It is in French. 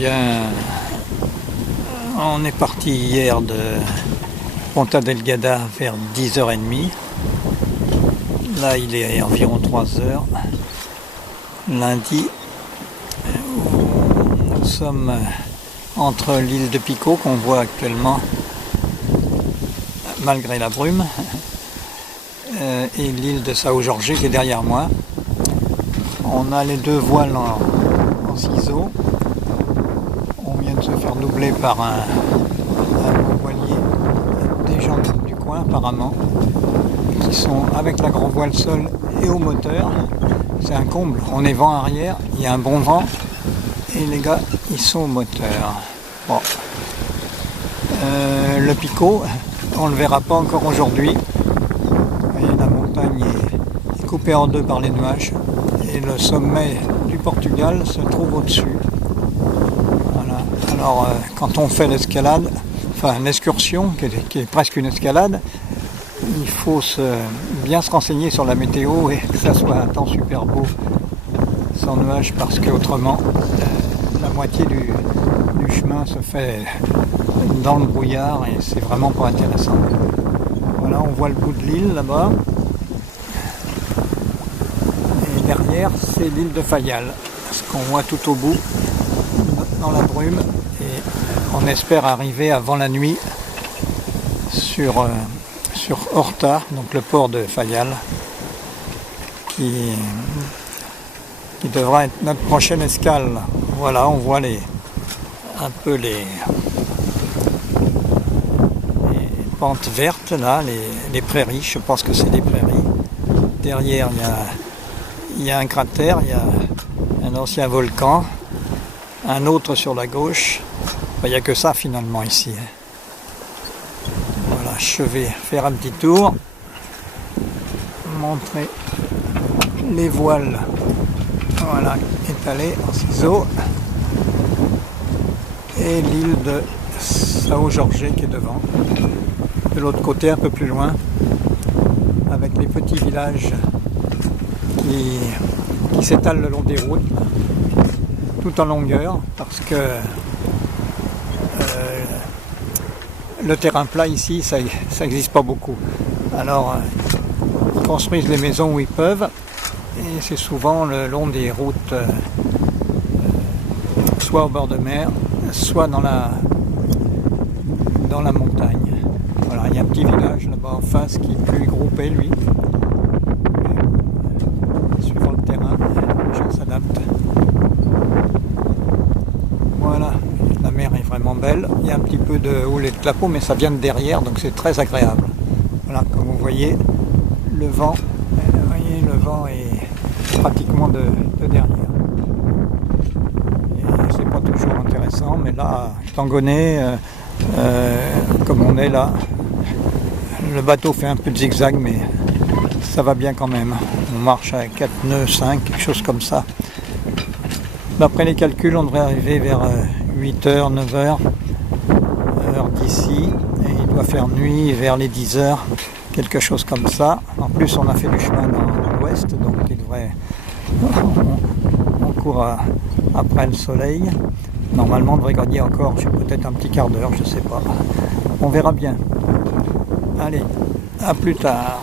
Bien, on est parti hier de Ponta Delgada vers 10h30. Là, il est environ 3h. Lundi, nous sommes entre l'île de Pico, qu'on voit actuellement malgré la brume, et l'île de São Jorge qui est derrière moi. On a les deux voiles en ciseaux. On vient de se faire doubler par un voilier des gens du coin apparemment, qui sont avec la grand voile seule et au moteur. C'est un comble, on est vent arrière, il y a un bon vent et les gars ils sont au moteur. Bon. Le Pico, on ne le verra pas encore aujourd'hui. Vous voyez, la montagne est coupée en deux par les nuages et le sommet du Portugal se trouve au-dessus. Voilà. Alors quand on fait l'escalade, enfin l'excursion qui est presque une escalade, il faut bien se renseigner sur la météo et que ça soit un temps super beau, sans nuages, parce qu'autrement la moitié du chemin se fait dans le brouillard et c'est vraiment pas intéressant. Voilà, on voit le bout de l'île là-bas. Et derrière, c'est l'île de Faial, ce qu'on voit tout au bout dans la brume. Et on espère arriver avant la nuit sur Horta, donc le port de Faial, qui devra être notre prochaine escale. Voilà, on voit un peu les pentes vertes là, les prairies, je pense que c'est des prairies. Derrière il y a un cratère, il y a un ancien volcan, un autre sur la gauche. Enfin, il n'y a que ça finalement ici. Voilà, je vais faire un petit tour, montrer les voiles, voilà, étalées en ciseaux, et l'île de São Jorge qui est devant. De l'autre côté, un peu plus loin, avec les petits villages qui s'étalent le long des routes, tout en longueur, parce que le terrain plat ici, ça n'existe pas beaucoup. Alors, ils construisent les maisons où ils peuvent, et c'est souvent le long des routes, soit au bord de mer, soit dans la montagne. Voilà, il y a un petit village là-bas en face qui est plus groupé, lui. Mais, suivant le terrain, les gens s'adaptent. Voilà, la mer est vraiment belle. Il y a un petit peu de houle et de clapot, mais ça vient de derrière, donc c'est très agréable. Voilà, comme vous voyez, le vent est pratiquement de derrière. Et c'est pas toujours intéressant, mais là, Tangonnet, comme on est là, le bateau fait un peu de zigzag, mais ça va bien quand même. On marche à 4 nœuds, 5, quelque chose comme ça. D'après les calculs, on devrait arriver vers 8h, 9h, heure d'ici, et il doit faire nuit vers les 10h, quelque chose comme ça. En plus, on a fait du chemin dans l'ouest, donc il devrait... On court après le soleil. Normalement, on devrait gagner encore peut-être un petit quart d'heure, je sais pas. On verra bien. Allez, à plus tard.